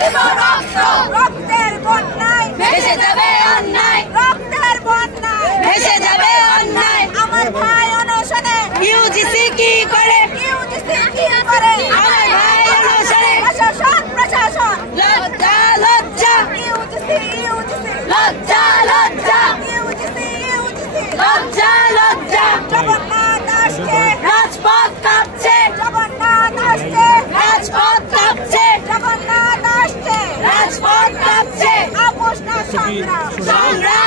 দেব রক্ত, রক্তের বন্যায় ভেসে যাবে অন্যায়, রক্তের বন্যায় ভেসে যাবে অন্যায়। আমার ভাই অনশনে ইউজিসি কি করে, ইউজিসি কি করে, আমার ভাই অনশনে প্রশাসন প্রশাসন লজ্জা লজ্জা, ইউজিসি ইউজিসি লজ্জা লজ্জা, ইউজিসি ইউজিসি লজ্জা লজ্জা। জগন্নাথ আসছে রাজপথ কাঁপছে, জগন্নাথ আসছে রাজপথ কাঁপছে, জগন্নাথ আসছে রাজপথ কাঁপছে। আপোষ না সংগ্রাম, সংগ্রাম